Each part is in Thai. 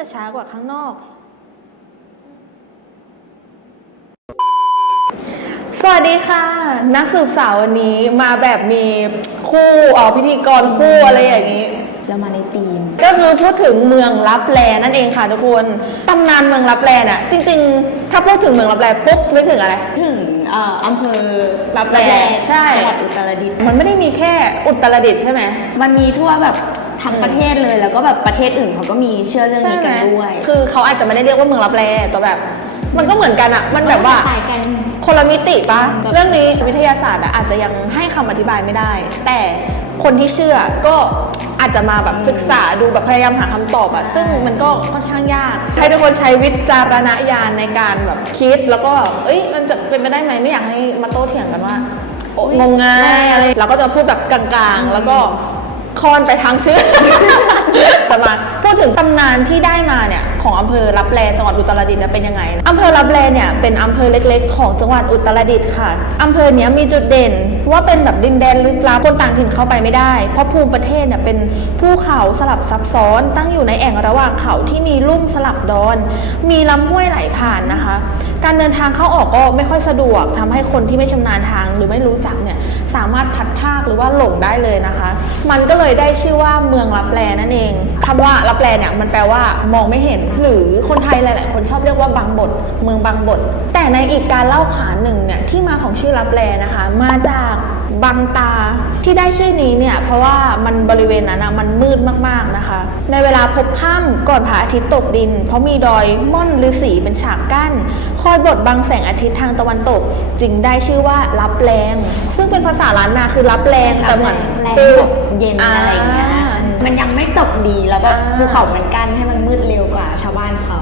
จะช้ากว่าข้างนอกสวัสดีค่ะนักสืบสาววันนี้มาแบบมีคู่พิธีกรคู่อะไรอย่างนี้เรามาในทีมก็คือพูดถึงเมืองลับแลนั่นเองค่ะทุกคนตำนานเมืองลับแลน่ะจริงๆถ้าพูดถึงเมืองลับแลปุ๊บนึกถึงอะไรถึงอำเภอลับแลใช่จังหวัดอุตรดิตถ์มันไม่ได้มีแค่อุตรดิตถ์ใช่ไหมมันมีทั่วแบบทั้งประเทศเลยแล้วก็แบบประเทศอื่นเขาก็มีเชื่อเรื่องนี้กันด้วยคือเขาอาจจะไม่ได้เรียกว่าเมืองลับแลแต่แบบมันก็เหมือนกันอะมันแบบว่าคนละมิติปะเรื่องนี้วิทยาศาสตร์อาจจะยังให้คำอธิบายไม่ได้แต่คนที่เชื่อก็อาจจะมาแบบศึกษาดูแบบพยายามหาคำตอบอะซึ่งมันก็ค่อนข้างยากให้ทุกคนใช้วิจารณญาณในการแบบคิดแล้วก็มันจะเป็นไปได้ไหมไม่อยากให้มาโต้เถียงกันว่างมงายอะไรเราก็จะพูดแบบกลางๆแล้วก็คอนไปทางชื่อ จะมาพูดถึงตำนานที่ได้มาเนี่ยของอำเภอลับแลจังหวัดอุตรดิตถ์เป็นยังไงอำเภอลับแลเนี่ยเป็นอำเภอเล็กๆของจังหวัดอุตรดิตถ์ค่ะอำเภอเนี้ยมีจุดเด่นว่าเป็นแบบดินแดนลึกลับคนต่างถิ่นเข้าไปไม่ได้เพราะภูมิประเทศเนี่ยเป็นภูเขาสลับซับซ้อนตั้งอยู่ในแอ่งระหว่างเขาที่มีลุ่มสลับดอนมีลำห้วยไหลผ่านนะคะการเดินทางเข้าออกก็ไม่ค่อยสะดวกทำให้คนที่ไม่ชำนาญทางหรือไม่รู้จักเนี่ยสามารถพัดภาคหรือว่าหลงได้เลยนะคะมันก็เลยได้ชื่อว่าเมืองลับแลนั่นเองคำว่าลับแลเนี่ยมันแปลว่ามองไม่เห็นหรือคนไทยหลายๆคนชอบเรียกว่าบางบทเมืองบางบทแต่ในอีกการเล่าขานหนึ่งเนี่ยที่มาของชื่อลับแลนะคะมาจากบางตาที่ได้ชื่อนี้เนี่ยเพราะว่ามันบริเวณนั้นมันมืดมากๆนะคะในเวลาพบค่ำก่อนพระอาทิตย์ตกดินเพราะมีดอยม่อนฤาษีเป็นฉากกั้นคอยบดบังแสงอาทิตย์ทางตะวันตกจึงได้ชื่อว่าลับแลงซึ่งเป็นภาษาล้านนาคือลับแลงแต่เหมือนเย็นอะไรอย่างเงี้ยมันยังไม่ตกดีแล้วแบบภูเขามันกั้นให้มันมืดเร็วกว่าชาวบ้านเขา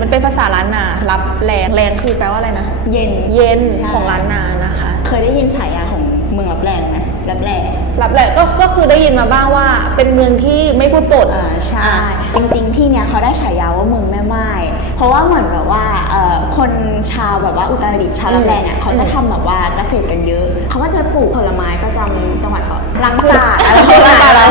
มันเป็นภาษาล้านนาลับแลงแรงคือแปลว่าอะไรนะเย็นของล้านนานะคะเคยได้ยินฉายาของเมืองลับแลไหมลับแลก็คือได้ยินมาบ้างว่าเป็นเมืองที่ไม่พูดปดใช่จริงๆที่เนี้ยเขาได้ฉายาว่าเมืองแม่ไม้เพราะว่าเหมือนแบบว่าคนชาวแบบว่าอุตรดิตถ์ชาวลับแลเนี่ยเขาจะทำแบบว่าเกษตรกันเยอะเขาก็จะปลูกผลไม้ประจำจังหวัดเขาลังสาดอะไร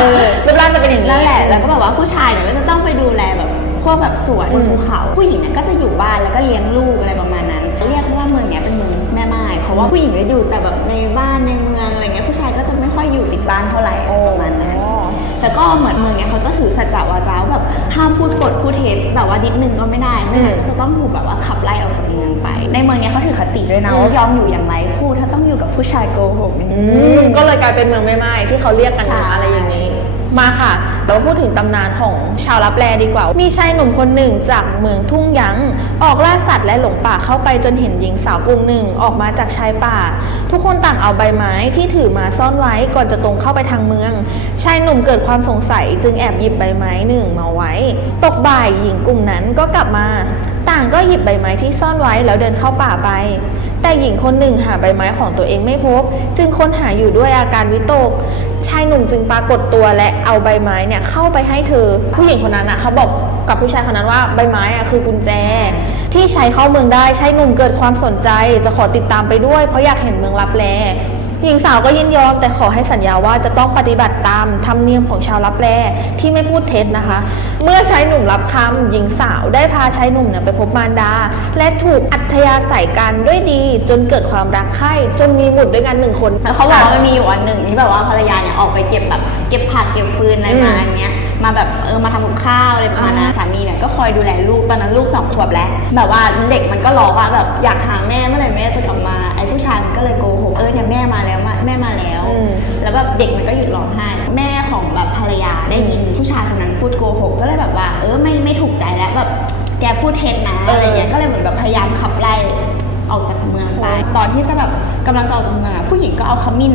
รูปร่างจะเป็นอย่างนี้นั่นแหละแล้วก็แบบว่าผู้ชายเนี่ยก็จะต้องไปดูแลแบบพวกแบบสวนบนภูเขาผู้หญิงเนี่ยก็จะอยู่บ้านแล้วก็เลี้ยงลูกอะไรประมาณนั้นเรียกว่าเมืองเนี้ยเป็นเมืองแม่ไม้เพราะว่าผู้หญิงจะอยู่แต่แบบในบ้านในเมืองอะไรเงี้ยผู้ชายก็จะไม่ค่อยอยู่ติดบ้านเท่าไหร่ประมาณนั้นแต่ก็เหมือนเมืองเนี้ยเขาจะถือสัจจวาจาแบบห้ามพูดปดพูดเท็จแบบว่านิดนึงก็ไม่ได้ไม่งั้นจะต้องถูกแบบว่าขับไล่ออกจากเมืองไปในเมืองเนี้ยเขาถือคติด้วยนะว่ายอมอยู่อย่างไรคู่ถ้าต้องอยู่กับผู้ชายโกหกก็เลยกลายเป็นเมืองแม่ไม้ที่เขาเรียกกันอะไรอย่างนี้มาค่ะเราพูดถึงตำนานของชาวลับแลดีกว่ามีชายหนุ่มคนหนึ่งจากเมืองทุ่งยั้งออกล่าสัตว์และหลงป่าเข้าไปจนเห็นหญิงสาวกลุ่มหนึ่งออกมาจากชายป่าทุกคนต่างเอาใบไม้ที่ถือมาซ่อนไว้ก่อนจะตรงเข้าไปทางเมืองชายหนุ่มเกิดความสงสัยจึงแอบหยิบใบไม้หนึ่งมาไว้ตกบ่ายหญิงกลุ่มนั้นก็กลับมาต่างก็หยิบใบไม้ที่ซ่อนไว้แล้วเดินเข้าป่าไปแต่หญิงคนหนึ่งหาใบไม้ของตัวเองไม่พบจึงค้นหาอยู่ด้วยอาการวิตกชายหนุ่มจึงปรากฏตัวและเอาใบไม้เนี่ยเข้าไปให้เธอผู้หญิงคนนั้นเขาบอกกับผู้ชายคนนั้นว่าใบไม้คือกุญแจที่ใช้เข้าเมืองได้ชายหนุ่มเกิดความสนใจจะขอติดตามไปด้วยเพราะอยากเห็นเมืองลับแลหญิงสาวก็ยินยอมแต่ขอให้สัญญาว่าจะต้องปฏิบัติตามธรรมเนียมของชาวลับแลที่ไม่พูดเท็จนะคะเมื่อชายหนุ่มรับคำหญิงสาวได้พาชายหนุ่มไปพบมารดาและถูกอัธยาศัยกันด้วยดีจนเกิดความรักใคร่จนมีบุตรด้วยกัน1 คนเขาบอกว่ามีอยู่วันหนึ่งที่แบบว่าภรรยาเนี่ยออกไปเก็บผักเก็บฟืนอะไรมาอย่างเงี้ยมาแบบมาทำกับข้าวอะไรประมาณนั้นสามีเนี่ยก็คอยดูแลลูกตอนนั้นลูก2 ขวบแล้วแบบว่าเด็กมันก็ร้องว่าแบบอยากหาแม่เมื่อไหร่แม่จะกลับมาไอ้ผู้ชายมันก็เลยโกหกเนี่ยแม่มาแล้วแม่มาแล้วแล้วแบบเด็กมันก็หยุดร้องไห้แม่ของแบบภรรยาได้ยินผู้ชายคนนั้นพูดโกหกก็เลยแบบว่าไม่ถูกใจแล้วแบบแกพูดเท็จนะอะไรเงี้ยก็เลยเหมือนแบบพยายามขับไล่ออกจากเมืองไปตอนที่จะแบบกำลังจะออกจากเมืองผู้หญิงก็เอาขมิ้น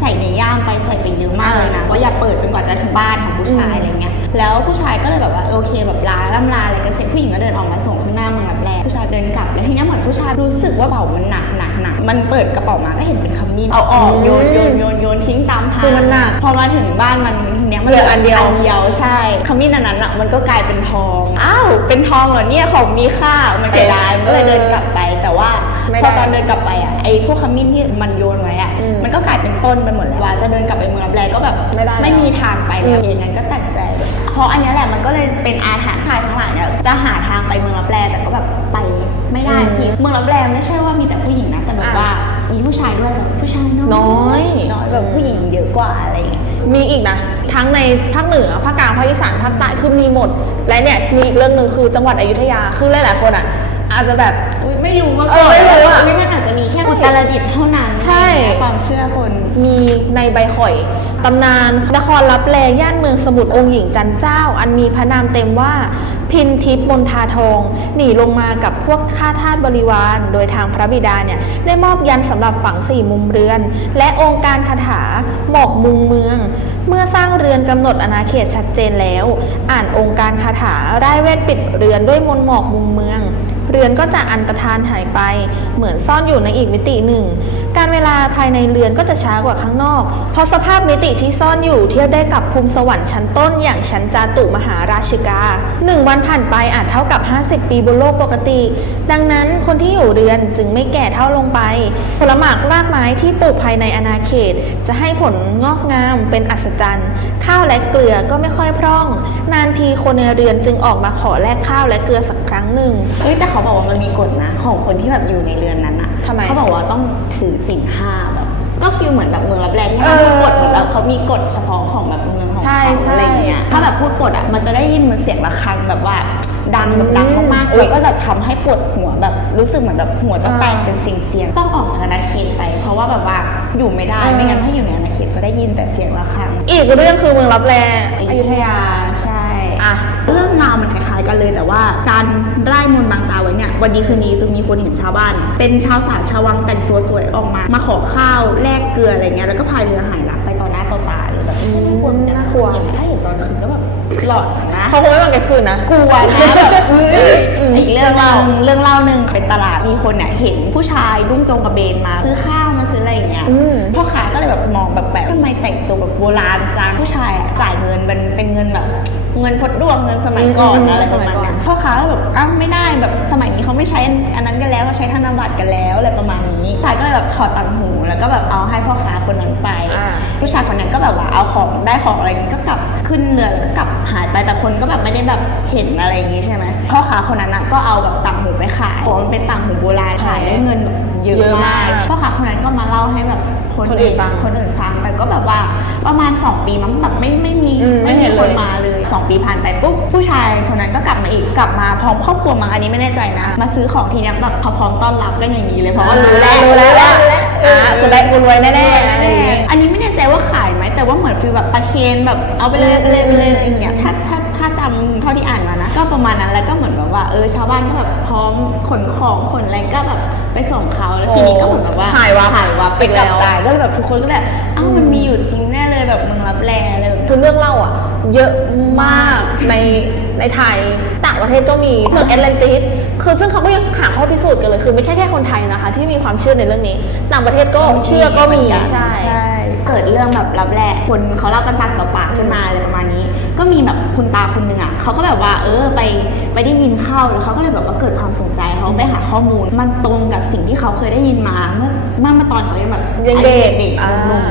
ใส่ในย่ามไปใส่ไปเยอะมากเลยนะว่าอย่าเปิดจนกว่าจะถึงบ้านของผู้ชายอะไรเงี้ยแล้วผู้ชายก็เลยแบบว่าโอเคแบบล่ำลาอะไรกันเสร็จผู้หญิงก็เดินออกมาส่งข้างหน้าเมืองลับแลผู้ชายเดินกลับแล้วทีนี้เหมือนผู้ชายรู้สึกว่าเป๋ามันหนักมันเปิดกระเป๋ามาก็เห็นเป็นขมิ้นเอาออกโยนทิ้งตามทางคือมันหนักพอมาถึงบ้านมันเนี้ยมันเหลืออันเดียวใช่ขมิ้นอันนั้นมันก็กลายเป็นทองเป็นทองเหรอเนี่ยของมีค่ามันเสียดายมันก็เลยเดินกลับไปแต่ว่าพอตอนเดินกลับไปไอ้พวกขมิ้นที่มันโยนไว้มันก็กลายเป็นต้นไปหมดแล้วว่าจะเดินกลับไปเมืองลับแลก็แบบไม่มีทางไปแล้วอย่างนั้นก็ตัดใจ เพราะอันเนี้ยแหละมันก็เลยเป็นอาถรรพ์ชายทั้งหลายเนี่ยจะหาทางไปเมืองลับแลแต่ก็แบบไปไม่ได้ทีเมืองลับแลไม่ใช่ว่ามีแต่ผู้หญิงนะแต่แบบว่ามีผู้ชายด้วยแบบผู้ชายน้อยแบบผู้หญิงเยอะกว่าอะไรอย่างเงี้ย มีอีกนะทั้งในภาคเหนือภาคกลางภาคอีสานภาคใต้คือมีหมดและเนี่ยมีอีกเรื่องหนึ่งคือจังหวัดอยุธยาคือหลายๆคนอ่ะอาจจะแบบ ไม่รู้มาก่อน ไม่รู้อะ มันอาจจะมีแค่อุตรดิตถ์เท่านั้น ใช่ ความเชื่อคน มีในใบข่อยตำนานนครลับแลย่านเมืองสมุทรองค์หญิงจันเจ้า อันมีพระนามเต็มว่าพินทิพย์มนทาทองหนีลงมากับพวกข้าทาสบริวาร โดยทางพระบิดาเนี่ยได้มอบยันสำหรับฝัง4มุมเรือน และองค์การคาถาหมอกมุมเมือง เมื่อสร้างเรือนกำหนดอาณาเขตชัดเจนแล้ว อ่านองค์การคาถาได้เวทปิดเรือนด้วยมนต์หมอกมุมเมือง เรือนก็จะอันตรธานหายไปเหมือนซ่อนอยู่ในอีกมิติหนึ่ง การเวลาภายในเรือนก็จะช้ากว่าข้างนอก เพราะสภาพมิติที่ซ่อนอยู่เทียบได้กับภูมิสวรรค์ชั้นต้นอย่างชั้นจาตุมหาราชิกา1 วันผ่านไปอาจเท่ากับ50 ปีบนโลกปกติ ดังนั้นคนที่อยู่เรือนจึงไม่แก่เท่าลงไป ผลหมากรากไม้ที่ปลูกภายในอาณาเขต จะให้ผลงอกงามเป็นอัศจรรย์ข้าวและเกลือก็ไม่ค่อยพร่อง นานทีคนในเรือนจึงออกมาขอแลกข้าวและเกลือสักครั้งหนึ่ง เฮ้ยแต่เขาบอกว่ามันมีกฎนะของคนที่แบบอยู่ในเรือนนั้นอะ ทำไม เขาบอกว่าต้องถือศีล5แบบก็ฟีลเหมือนแบบเมืองรับแลที่เขาพูดกฎเหมือนแบบเขามีกฎเฉพาะของแบบเมืองของ ใช่ เขาอะไรอย่างเงี้ยถ้าแบบพูดกฎอะมันจะได้ยินเหมือนเสียงระฆังแบบว่าดังแบบดังมากๆแล้วก็แบบทำให้ปวดหัวแบบรู้สึกเหมือนแบบหัวจะแตกเป็นเสียงๆต้องออกจากอาณาเขตไป เพราะว่าแบบว่าอยู่ไม่ได้ไม่งั้นถ้าอยู่ในอาณาเขตจะได้ยินแต่เสียงระฆัง อีกเรื่องคือเมืองลับแลอยุธยา ใช่ อ่ะ เรื่องราวมันคล้ายๆกันเลยแต่ว่าการไล่มนต์บางตาไว้เนี่ยวันดีคืนนี้จะมีคนเห็นชาวบ้านเป็นชาวสาชาววังแต่งตัวสวยออกมาขอข้าวแลกเกลืออะไรเงี้ยแล้วก็พายเรือหายลับไปต่อหน้าต่อตาเลยแบบไม่ควร น่ากลัว ถ้าเห็นตอนคืนก็แบบหลอนนะ เขาคงไม่มากลางคืนนะ กลัวนะแบบอีกเรื่องเล่าหนึ่งเป็นตลาดมีคนเนี่ยเห็นผู้ชายดุ้งจงกระเบนมาซื้อข้าวมาซื้ออะไรอย่างเงี้ยพ่อค้าก็เลยแบบมองแบบทำไมแต่งตัวแบบโบราณจังผู้ชายจ่ายเงินเป็นเงินแบบเงินพดด้วงเงินสมัยก่อนอะไรประมาณนั้นพ่อค้าก็แบบอ้าวไม่ได้แบบสมัยนี้เขาไม่ใช้อันนั้นกันแล้วเขาใช้ธนบัตรกันแล้วอะไรประมาณนี้ชายก็เลยแบบถอดตังหูแล้วก็แบบเอาให้พ่อค้าคนนั้นไปผู้ชายคนนั้นก็แบบว่าเอาของได้ของอะไรก็กลับขึ้นเรือแล้วก็กลับหายไปแต่คนก็แบบไม่ได้แบบเห็นอะไรอย่างงี้ใช่ไหมพ่อค้าคนนั้นก็เอาแบบต่างหูไปขายเพราะมันเป็นต่างหูโบราณขายได้เงินแบบเยอะมากพ่อค้าคนนั้นก็มาเล่าให้แบบคนอื่นฟังแต่ก็แบบว่าประมาณ2 ปีมั้งแบบไม่มีคนมาเลย2 ปีผ่านไปปุ๊บผู้ชายคนนั้นก็กลับมาอีกกลับมาพร้อมครอบครัวมั้งอันนี้ไม่แน่ใจนะมาซื้อของทีเนี้ยแบบเขาพร้อมต้อนรับกันอย่างนี้เลยเพราะว่ารู้แล้วว่าคุณได้คุณรวยแน่ๆ อันนี้ไม่แน่ใจว่าขายไหมแต่ว่าเหมือนฟีลแบบประเคนแบบเอาไปเลยอย่างเงี้ยถ้าจำเท่าที่อ่านมานะก็ประมาณนั้นแล้วก็เหมือนแบบว่าชาวบ้านก็แบบพร้อมขนของขนอะไรก็แบบไปส่งเขาแล้วทีนี้ก็เหมือนแบบว่าหายวับ ไปกับตายก็เลยแบบทุกคนก็แบบอ้าวมันมีอยู่จริงแน่เลยแบบเมืองรับแลอะไรแบบ คือเรื่องเล่าอ่ะเยอะมากในไทยต่างประเทศก็มีเมืองแอตแลนติสคือซึ่งเขาก็ยังหาข้อพิสูจน์กันเลยคือไม่ใช่แค่คนไทยนะคะที่มีความเชื่อในเรื่องนี้ต่างประเทศก็เชื่อก็มีใช่ เกิดเรื่องแบบรับแลคนเขาเล่ากันปากต่อปากขึ้นมาอะไรประมาณนี้ก็มีแบบคุณตาคนหนึ่งอ่ะเขาก็แบบว่าไปได้ยินเข้าแล้วเขาก็เลยแบบว่าเกิดความสนใจเขาไปหาข้อมูลมันตรงกับสิ่งที่เขาเคยได้ยินมาเมื่อตอนเขายังแบบเด็ก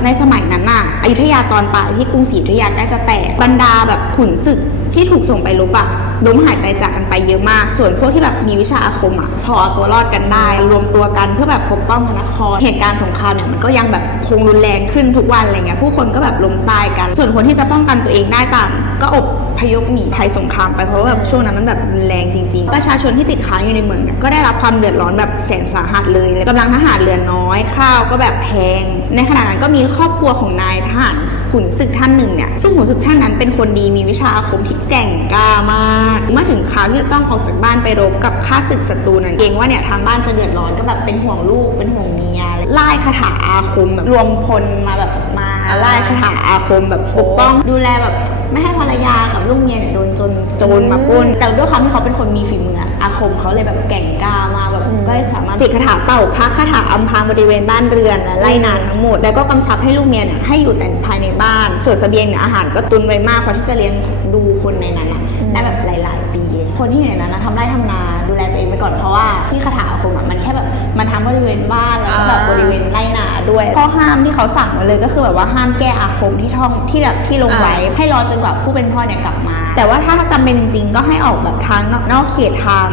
ในสมัยนั้นน่ะอยุธยาตอนปลายที่กรุงศรีอยุธยาใกล้จะแตกบรรดาแบบขุนศึกที่ถูกส่งไปรบอะล้มหายตายจากกันไปเยอะมากส่วนพวกที่แบบมีวิชาอาคมอะพอเอาตัวรอดกันได้รวมตัวกันเพื่อแบบปกป้องพระนครเหตุการณ์สงครามเนี่ยมันก็ยังแบบคงรุนแรงขึ้นทุกวันอะไรเงี้ยผู้คนก็แบบล้มตายกันส่วนคนที่จะป้องกันตัวเองได้ต่างก็อพยพหนีภัยสงครามไปเพราะว่าแบบช่วงนั้นมันแบบรุนแรงจริงๆประชาชนที่ติดค้างอยู่ในเมืองเนี่ยก็ได้รับความเดือดร้อนแบบแสนสาหัสเลยกำลังทหารเหลือน้อยข้าวก็แบบแพงในขณะนั้นก็มีครอบครัวของนายทหารขุนศึกท่านหนึ่งเนี่ยซึ่งขุนศึกท่านนั้นเป็นคนดีมีวิชาอาคมที่แกร่งกล้ามากเมื่อถึงคราวที่จะต้องออกจากบ้านไปรบกับข้าศึกศัตรูนั้นเกรงว่าเนี่ยทางบ้านจะเดือดร้อนก็แบบเป็นห่วงลูกเป็นห่วงเมียไล่คาถาอาคมแบบรวมพลมาแบบมาไล่คาถาอาคมแบบปกป้องดูแลแบบไม่ให้ภรรยากับลูกเมียเนี่ยโดนโจรมาปล้นแต่ด้วยความที่เขาเป็นคนมีฝีมืออาคมเขาเลยแบบแกร่งกล้ามากแบบก็เลยสามารถติดคาถาเป่าพระคาถาอำพรางบริเวณบ้านเรือนและไล่นานทั้งหมดแล้วก็กำชับให้ลูกเมียเนี่ยให้อยู่แต่ภายในบ้านส่วนเสบียงเนี่ยอาหารก็ตุนไว้มากพอที่จะเลี้ยงดูคนในนั้นได้แบบหลายๆปีคนที่อยู่ในนั้นทำไร่ทำนาดูแลตัวเองไปก่อนเพราะว่าที่คาถาอาคมมันแค่แบบมันทำบริเวณบ้านแล้วก็แบบบริเวณไร่นาด้วยข้อห้ามที่เขาสั่งมาเลยก็คือแบบว่าห้ามแก้อาคมที่ลงไว้ให้รอจนกว่าผู้เป็นพ่อเนี่ยกลับมา แต่ว่าถ้าจำเป็นจริงๆก็ให้ออกแบบทางนอกเขตทาง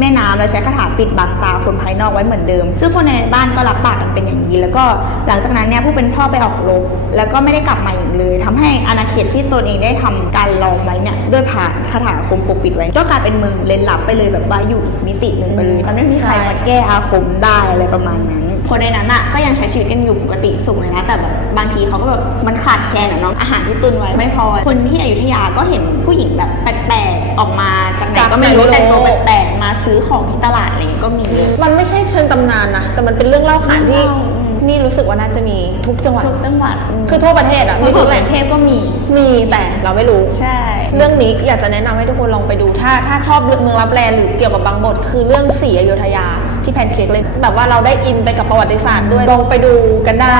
แม่น้ำแล้วใช้คาถาปิดบังตาคนภายนอกไว้เหมือนเดิมซึ่งคนในบ้านก็รับปากกันเป็นอย่างดีแล้วก็หลังจากนั้นเนี่ยผู้เป็นพ่อไปออกรบแล้วก็ไม่ได้กลับมาอีกเลยทำให้อาณาเขตที่ตนเองได้ทำการล้อมไว้เนี่ยด้วยผ่านคาถาอาคมปกปิดไว้ก็กลายเป็นเมืองเร้นลับไปเลยแบบว่าอยู่อีกมิติหนึ่งไปเลยมันไม่มีใครมาแก้อาคมได้อะไรประมาณนั้นคนในนั้นก็ยังใช้ชีวิตกันอยู่ปกติสุขเลยนะแต่แบบบางทีเขาก็แบบมันขาดแคลนเนาะอาหารที่ตุนไว้ไม่พอคนที่อยุธยาก็เห็นผู้หญิงแบบแปลกๆออกมาจากไหนก็ไม่รู้แต่งตัวแปลกๆมาซื้อของที่ตลาดอะไรอย่างเงี้ยก็มีมันไม่ใช่เชิงตำนานนะแต่มันเป็นเรื่องเล่าขานที่นี่รู้สึกว่าน่าจะมีทุกจังหวัดคือทั่วประเทศมีทุกแหล่งเทพก็มีแต่เราไม่รู้ใช่เรื่องนี้อยากจะแนะนำให้ทุกคนลองไปดูถ้าชอบเมืองลับแลหรือเกี่ยวกับบางบทคือเรื่องศรีอยุธยาที่แพนเค้กเลยแบบว่าเราได้อินไปกับประวัติศาสตร์ด้วยลองไปดูกันได้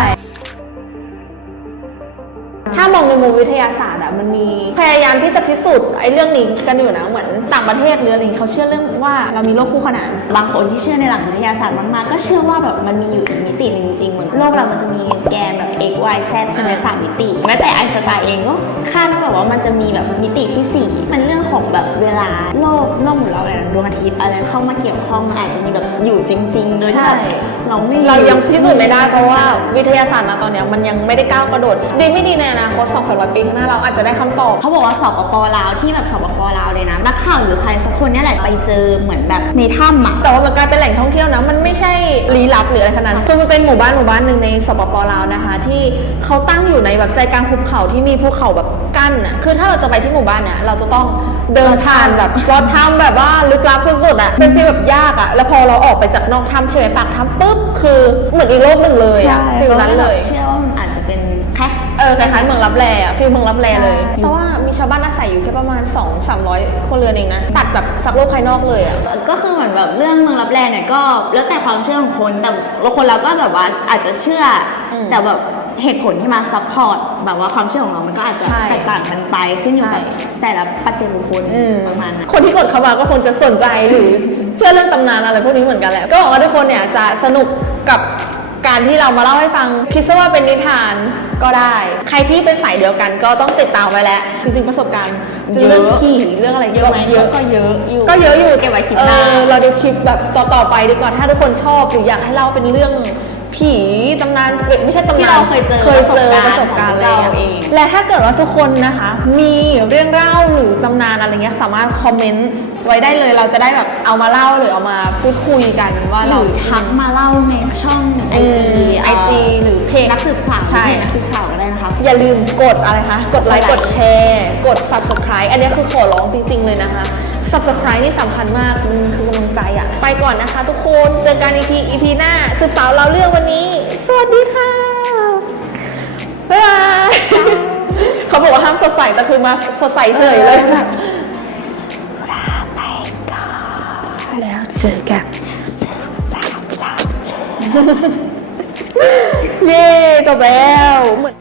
ถ้ามองในมุมวิทยาศาสตร์มันมีพยายามที่จะพิสูจน์ไอ้เรื่องนี้กันอยู่นะเหมือนต่างประเทศหรืออะไรเขาเชื่อเรื่องว่าเรามีโลกคู่ขนานบางคนที่เชื่อในหลักวิทยาศาสตร์มากๆก็เชื่อว่าแบบมันมีอยู่อีกมิติหนึ่งจริงๆเหมือนโลกเรามันจะมีแกนแบบ x y z ใช่ไหม3 มิติแม้แต่ไอน์สไตน์เองก็คาดว่าแบบว่ามันจะมีแบบมิติที่4มันเรื่องของแบบเวลาโลกของเราดวงอาทิตย์อะไรเข้ามาเกี่ยวข้องอาจจะมีแบบอยู่จริงๆโดยที่เรายังพิสูจน์ไม่ได้เพราะว่าวิทยาศาสตร์ตอนนี้มันยังไม่ได้ก้าวกระโดดดีไม่ดีในอนาคต200 ปีข้างหน้าเราอาจจะได้คำตอบเขาบอกว่าสปป.ลาวที่แบบสปป.ลาวเลยนะนักข่าวหรือใครสักคนนี่แหละไปเจอเหมือนแบบในถ้ำแต่ว่ามันกลายเป็นแหล่งท่องเที่ยวนะมันไม่ใช่ลี้ลับหรืออะไรขนาดนั้นคือมันเป็นหมู่บ้านหนึ่งในสปป.ลาวนะคะที่เขาตั้งอยู่ในแบบใจกลางภูเขาที่มีภูเขาแบบกั้นอ่ะคือถ้าเราจะไปที่หมู่บ้านเนี่ยเราจะต้องเดินผ่านแบบรถถ้ำแบบว่าลึกลับสุดๆอ่ะเป็นฟีลแบบยากอ่ะแล้วพอเราออกไปจากนอกถ้ำใช่ไหมปากถ้ำปุ๊บคือเหมือนอีกโลกหนึ่งเลยอ่ะฟีลนั้นเลยเชื่อว่าอาจจะเป็นคล้ายๆเมืองลับแลอ่ะฟีลเมืองลับแลเลยแต่ว่ามีชาวบ้านอาศัยอยู่แค่ประมาณ 200-300 คนเรือนเองนะตัดแบบสักโลกภายนอกเลยอ่ะก็คือเหมือนแบบเรื่องเมืองลับแลเนี่ยก็แล้วแต่ความเชื่อของคนแต่คนเราก็แบบว่าอาจจะเชื่อแต่แบบเหตุผลที่มาซัพพอร์ตแบบว่าความเชื่อของเรามันก็อาจจะแตกต่างกันไปขึ้นอยู่กับแต่ละปัจเจกบุคคลประมาณนั้นคนที่กดเข้ามาก็คงจะสนใจหรือเชื่อเรื่องตำนานอะไรพวกนี้เหมือนกันแหละก็หวังว่าทุกคนเนี่ยจะสนุกกับการที่เรามาเล่าให้ฟังคิดซะว่าเป็นนิทานก็ได้ใครที่เป็นสายเดียวกันก็ต้องติดตามไว้แล้วจริงๆประสบการณ์เรื่องผีเรื่องอะไรเยอะไหมก็เยอะอยู่เก็บไว้คลิปหน้าเราดูคลิปแบบต่อไปดีกว่าถ้าทุกคนชอบหรืออยากให้เล่าเป็นเรื่องผีตำนานไม่ใช่ตำนานที่เราเคยเจอประสบการณ์เราเองและถ้าเกิดว่าทุกคนนะคะมีเรื่องเล่าหรือตำนานอะไรเงี้ยสามารถคอมเมนต์ไว้ได้เลยเราจะได้แบบเอามาเล่าหรือเอามาพูดคุยกันว่าเราทักมาเล่าในช่องไอจีหรือเพจนักสืบสาวใช่นักสืบสาวก็ได้นะคะอย่าลืมกดอะไรคะกดไลค์กดแชร์กด Subscribe อันนี้คือขอร้องจริงๆเลยนะคะ Subscribe นี่สำคัญมากมันคือกำลังใจอะไปก่อนนะคะทุกคนเจอกันอีกที EP หน้าสืบสาวเราเรื่องวันนี้สวัสดีค่ะบ๊ายบายเขาบอกว่าห้ามสดใสแต่คือมาสดใสเฉยเลยลาไปก่อนแล้วเจอกันสืบสาวเราเรื่องเย้จบแล้วเหมือน